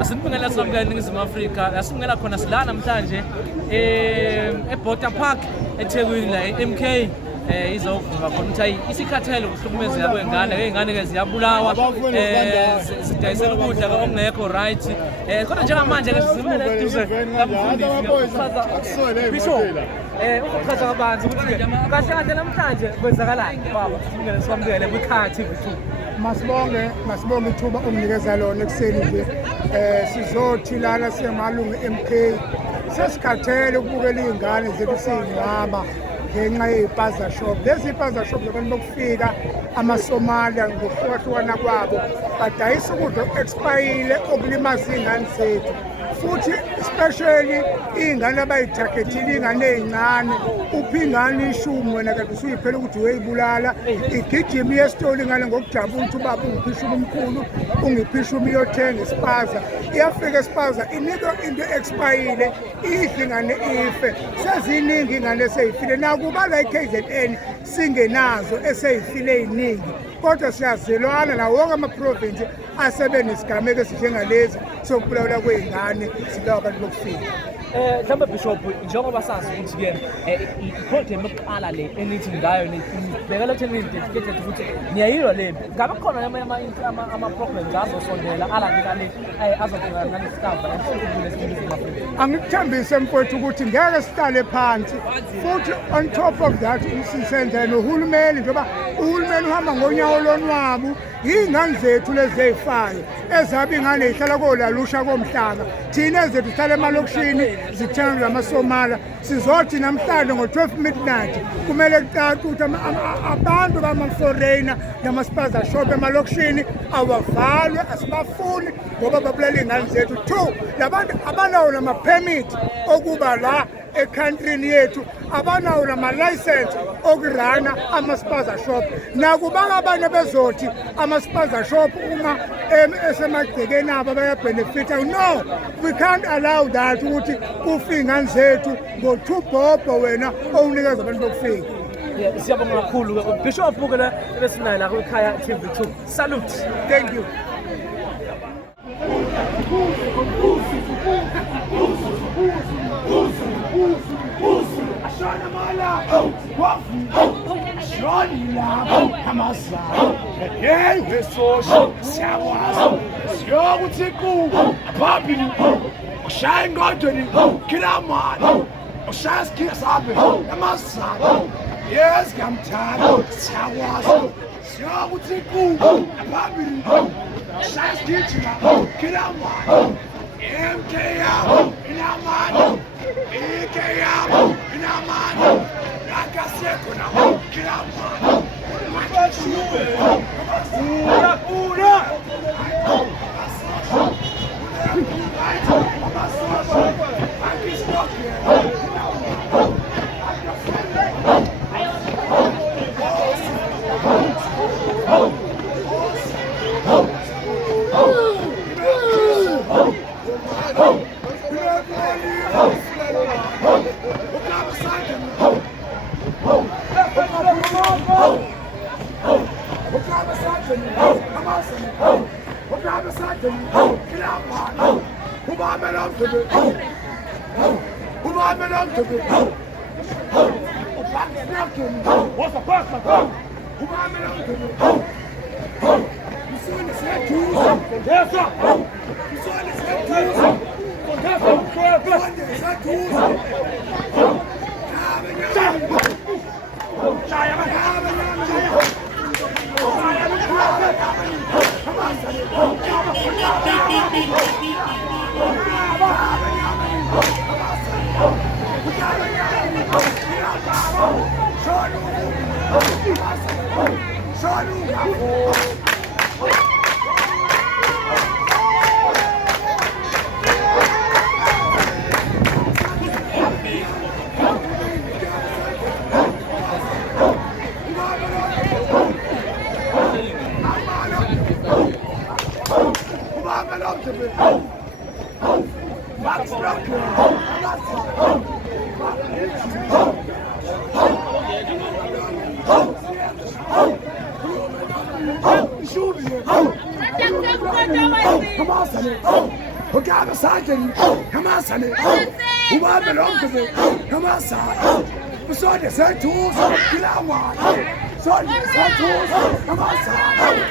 Asinibingelela sonke eNingizimu Afrika. Asinibingelela khona sila namhlanje eBorder Park eThekwini la eMK izovuma khona ukuthi isikhathelo ukuhlukumezeka kwengane ke ziyabulawa sidayisela ukudla okungekho right kodwa njengamanje ke sizimele eduze kabufundisi Bishop ukuchaza kabanzi ukuthi kahle kahle namhlanje kwenzakalani baba sibingelela sikwamukele kwiKhaya TV2. Masibonge ithuba omnikeza lona ekuseni nje sizothi lana siyamalungu MK sesikhathele ukubukela izingane zethu siyinqaba ngenxa yePaza Shop. Lezi iPaza Shop zabantu bokufika amaSomalia ngokuhlukahlukana kwabo badayisa ukudla oku-expayile okulimaza iy'ngane zethu futhi especially iy'ngane abayithakhethile iy'ngane ey'ncane uphi ingane ishumi wena kade usuyiphela ukuthi uyayibulala igijima iyesitoli ingane ngokujabula ukuthi ubaba ungiphisha umkhulu ungiphisha iyothenga isipaza iyafika isipaza inika into expayile idla ingane ife seziningi ingane eseyifile nakubala i-KZN singenazo eseyifile ey'ningi kodwa siyazilwana nawo wonke amaprovinsi asebe nesigameko esinjengalezi sokubulawula kwey'ngane silawa abantu bokufika. Mhlawumbe Bishop njengoba sazi ukuthi ke i-program yokuqala le enithi ngayo nibhekela ukuthi nidedicated ukuthi niyayilwa le ngabe khona ama-programs azosondela alandekane azobhekana nalesitava eNingizimu Afrika. Angikuthembise mfowethu ukuthi ngeke sihlale phansi futhi on top of that sisenze nohulumeni njengoba uhulumeni uhamba ngonyawo lonwabu iy'ngane zethu lezi ey'fayo ezabe ingane yihlala kolalusha komhlaba thina ezethu sihlala emalokishini zithenga amaSomala sizothi namhlanje ngo-12 midnight kumele kucace ukuthi abantu bama-foreigner namaspaza shop emalokishini awavalwe asibafuni ngoba babulala iy'ngane zethu. 2 labantu abanawo nama-permit okuba la ekhantrini yethu abanawo nama-license okurana amaspaza shop nakuba abanye bezothi amaspaza shop uma esemagcekeni abo bayabhenefitha. No, we can't allow that ukuthi kufe iy'ngane zethu ngo-2 wena owunikeza abantu bokufika. Siyabonga kakhulu Bishop ukela ebesinayo la kwiKhaya TV2. Salute. Thank you. Ashana mala, wafu, shoni la, hamasa, hey, wesoshi, siyawazi, siyokutsiku, papi, shine godoni, kiramani, shine skisabe, hamasa, yes, kamtana, siyawazi, siyokutsiku, papi, shine skisabe, kiramani, MKM, kiramani. Ikeyam, inaman, nakasekuna, kiraman, makashuwe, ura, ura. Hokabe sajeni kamasane ubabe lonke kamasane usode sethuso kilawa sode sethuso kamasane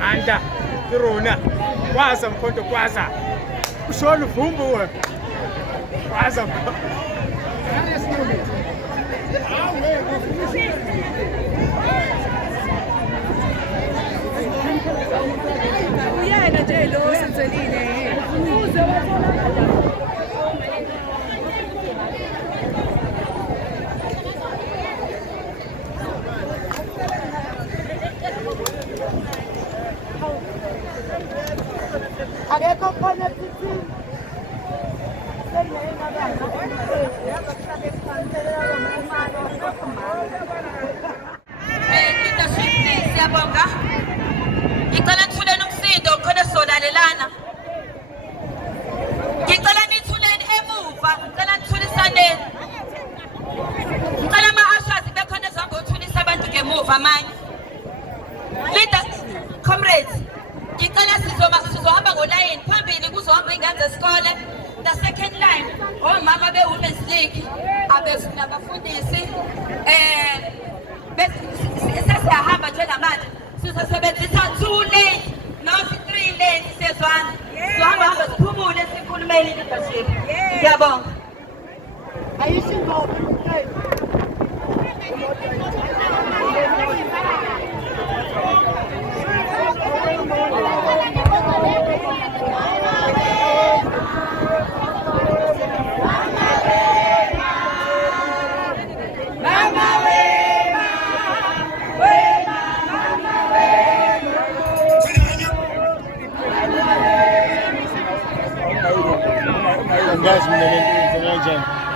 Anda, Rona, kwaza mkhonto kwaza. Ushona uvumbu wena. Kwaza. Uyena nje lo senzelile. Akekho khona ephithini. Siyabonga. Ngicela nithuleni umsindo khona sizolalelana. Ngicela nithuleni emuva, ngicela nithulisaneni. Ngicela ama-ushers bekhona ezangothulisa abantu ngemuva manje. Leaders, comrades, ngicela sizohamba ngolayini phambili kuzohamba ingane zesikole. The second line, omama be-Women's League, abefuna abafundisi. Sesiyahamba njengamanje sizosebenzisa 2 lanes not 3 lanes sezwana sizohamba siphumule sikhulumele leadership. Ngiyabonga. Ayisho ingoba. Angazi mina lento kanjani.